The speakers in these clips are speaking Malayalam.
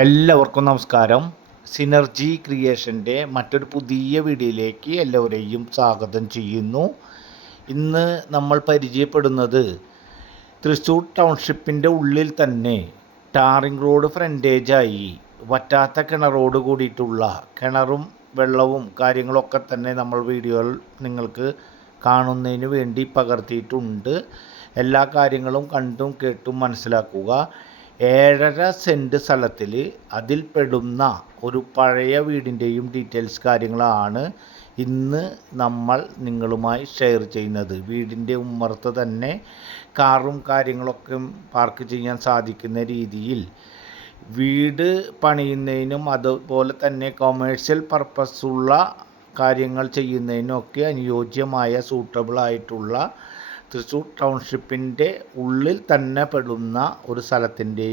എല്ലാവർക്കും നമസ്കാരം. സിനർജി ക്രിയേഷൻ്റെ മറ്റൊരു പുതിയ വീഡിയോയിലേക്ക് എല്ലാവരെയും സ്വാഗതം ചെയ്യുന്നു. ഇന്ന് നമ്മൾ പരിചയപ്പെടുന്നത് തൃശ്ശൂർ ടൗൺഷിപ്പിൻ്റെ ഉള്ളിൽ തന്നെ ടാറിംഗ് റോഡ് ഫ്രണ്ടേജായി വറ്റാത്ത കിണറോട് കൂടിയിട്ടുള്ള കിണറും വെള്ളവും കാര്യങ്ങളൊക്കെ തന്നെ നമ്മൾ വീഡിയോയിൽ നിങ്ങൾക്ക് കാണുന്നതിന് വേണ്ടി പകർത്തിയിട്ടുണ്ട്. എല്ലാ കാര്യങ്ങളും കണ്ടും കേട്ടും മനസ്സിലാക്കുക. 7.5 സെൻറ്റ് സ്ഥലത്തിൽ അതിൽ പെടുന്ന ഒരു പഴയ വീടിൻ്റെയും ഡീറ്റെയിൽസ് കാര്യങ്ങളാണ് ഇന്ന് നമ്മൾ നിങ്ങളുമായി ഷെയർ ചെയ്യുന്നത്. വീടിൻ്റെ ഉമ്മറത്ത് തന്നെ കാറും കാര്യങ്ങളൊക്കെ പാർക്ക് ചെയ്യാൻ സാധിക്കുന്ന രീതിയിൽ വീട് പണിയുന്നതിനും അതുപോലെ തന്നെ കൊമേഴ്ഷ്യൽ പർപ്പസുള്ള കാര്യങ്ങൾ ചെയ്യുന്നതിനൊക്കെ അനുയോജ്യമായ സൂട്ടബിളായിട്ടുള്ള തൃശ്ശൂർ ടൗൺഷിപ്പിൻ്റെ ഉള്ളിൽ തന്നെ പെടുന്ന ഒരു സ്ഥലത്തിൻ്റെ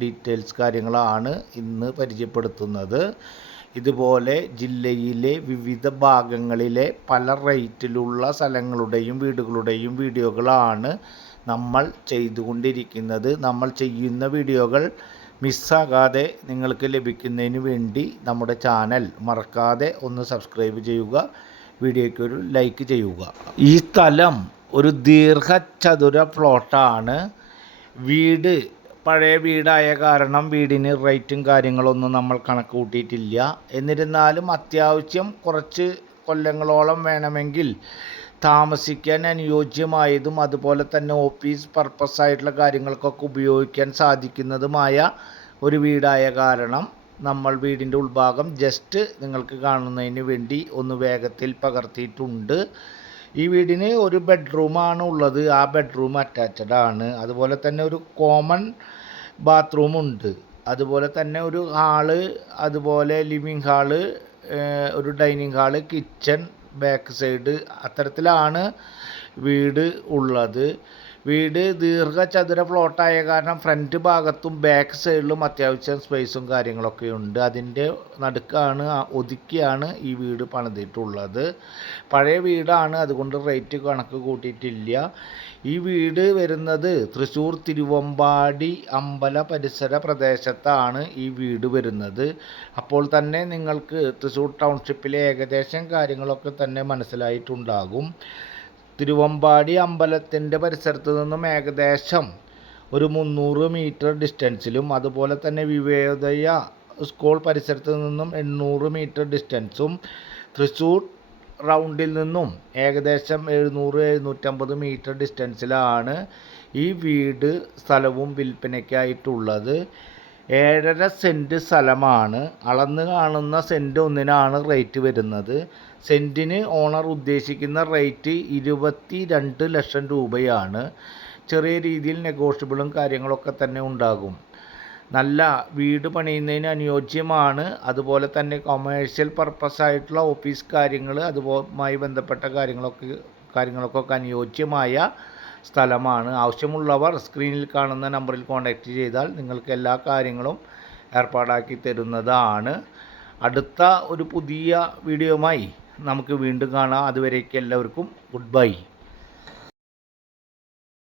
ഡീറ്റെയിൽസ് കാര്യങ്ങളാണ് ഇന്ന് പരിചയപ്പെടുത്തുന്നത്. ഇതുപോലെ ജില്ലയിലെ വിവിധ ഭാഗങ്ങളിലെ പല റേറ്റിലുള്ള സ്ഥലങ്ങളുടെയും വീടുകളുടെയും വീഡിയോകളാണ് നമ്മൾ ചെയ്തുകൊണ്ടിരിക്കുന്നത്. നമ്മൾ ചെയ്യുന്ന വീഡിയോകൾ മിസ്സാകാതെ നിങ്ങൾക്ക് ലഭിക്കുന്നതിന് വേണ്ടി നമ്മുടെ ചാനൽ മറക്കാതെ ഒന്ന് സബ്സ്ക്രൈബ് ചെയ്യുക, വീഡിയോയ്ക്ക് ഒരു ലൈക്ക് ചെയ്യുക. ഈ സ്ഥലം ഒരു ദീർഘചതുര പ്ലോട്ടാണ്. വീട് പഴയ വീടായ കാരണം വീടിന് റേറ്റും കാര്യങ്ങളൊന്നും നമ്മൾ കണക്ക് കൂട്ടിയിട്ടില്ല. എന്നിരുന്നാലും അത്യാവശ്യം കുറച്ച് കൊല്ലങ്ങളോളം വേണമെങ്കിൽ താമസിക്കാൻ അനുയോജ്യമായതും അതുപോലെ തന്നെ ഓഫീസ് പർപ്പസായിട്ടുള്ള കാര്യങ്ങൾക്കൊക്കെ ഉപയോഗിക്കാൻ സാധിക്കുന്നതുമായ ഒരു വീടായ കാരണം നമ്മൾ വീടിൻ്റെ ഉൾഭാഗം ജസ്റ്റ് നിങ്ങൾക്ക് കാണുന്നതിന് വേണ്ടി ഒന്ന് വേഗത്തിൽ പകർത്തിയിട്ടുണ്ട്. ഈ വീടിന് ഒരു ബെഡ്റൂമാണ് ഉള്ളത്. ആ ബെഡ്റൂം അറ്റാച്ച്ഡ് ആണ്. അതുപോലെ തന്നെ ഒരു കോമൺ ബാത്റൂം ഉണ്ട്. അതുപോലെ തന്നെ ഒരു ഹാള്, അതുപോലെ ലിവിങ് ഹാള്, ഒരു dining hall, kitchen, back side അത്തരത്തിലാണ് വീട് ഉള്ളത്. വീട് ദീർഘചതുര പ്ലോട്ടായ കാരണം ഫ്രണ്ട് ഭാഗത്തും ബാക്ക് സൈഡിലും അത്യാവശ്യം സ്പേസും കാര്യങ്ങളൊക്കെ ഉണ്ട്. അതിൻ്റെ നടുക്കാണ് ഒതുക്കിയാണ് ഈ വീട് പണിതിട്ടുള്ളത്. പഴയ വീടാണ്, അതുകൊണ്ട് റേറ്റ് കണക്ക് കൂട്ടിയിട്ടില്ല. ഈ വീട് വരുന്നത് തൃശ്ശൂർ തിരുവമ്പാടി അമ്പല പരിസര പ്രദേശത്താണ് ഈ വീട് വരുന്നത്. അപ്പോൾ തന്നെ നിങ്ങൾക്ക് തൃശ്ശൂർ ടൗൺഷിപ്പിലെ ഏകദേശം കാര്യങ്ങളൊക്കെ തന്നെ മനസ്സിലായിട്ടുണ്ടാകും. തിരുവമ്പാടി അമ്പലത്തിൻ്റെ പരിസരത്ത് നിന്നും ഏകദേശം ഒരു 300 മീറ്റർ ഡിസ്റ്റൻസിലും അതുപോലെ തന്നെ വിവേകോദയ സ്കൂൾ പരിസരത്ത് നിന്നും 800 മീറ്റർ ഡിസ്റ്റൻസും തൃശ്ശൂർ റൗണ്ടിൽ നിന്നും ഏകദേശം 700-750 മീറ്റർ ഡിസ്റ്റൻസിലാണ് ഈ വീട് സ്ഥലവും വിൽപ്പനയ്ക്കായിട്ടുള്ളത്. 7.5 സെൻറ്റ് സ്ഥലമാണ്. അളന്ന് കാണുന്ന സെൻറ്റ് ഒന്നിനാണ് റേറ്റ് വരുന്നത്. സെൻറ്റിന് ഓണർ ഉദ്ദേശിക്കുന്ന റേറ്റ് 22 ലക്ഷം രൂപയാണ്. ചെറിയ രീതിയിൽ നെഗോഷ്യബിളും കാര്യങ്ങളൊക്കെ തന്നെ ഉണ്ടാകും. നല്ല വീട് പണിയുന്നതിന് അനുയോജ്യമാണ്. അതുപോലെ തന്നെ കൊമേഴ്ഷ്യൽ പർപ്പസായിട്ടുള്ള ഓഫീസ് കാര്യങ്ങൾ അതുമായി ബന്ധപ്പെട്ട കാര്യങ്ങൾക്കൊക്കെ അനുയോജ്യമായ സ്ഥലമാണ്. ആവശ്യമുള്ളവർ സ്ക്രീനിൽ കാണുന്ന നമ്പറിൽ കോൺടാക്റ്റ് ചെയ്താൽ നിങ്ങൾക്ക് എല്ലാ കാര്യങ്ങളും ഏർപ്പാടാക്കി തരുന്നതാണ്. അടുത്ത ഒരു പുതിയ വീഡിയോയുമായി നമുക്ക് വീണ്ടും കാണാം. അതുവരേക്കും എല്ലാവർക്കും ഗുഡ് ബൈ.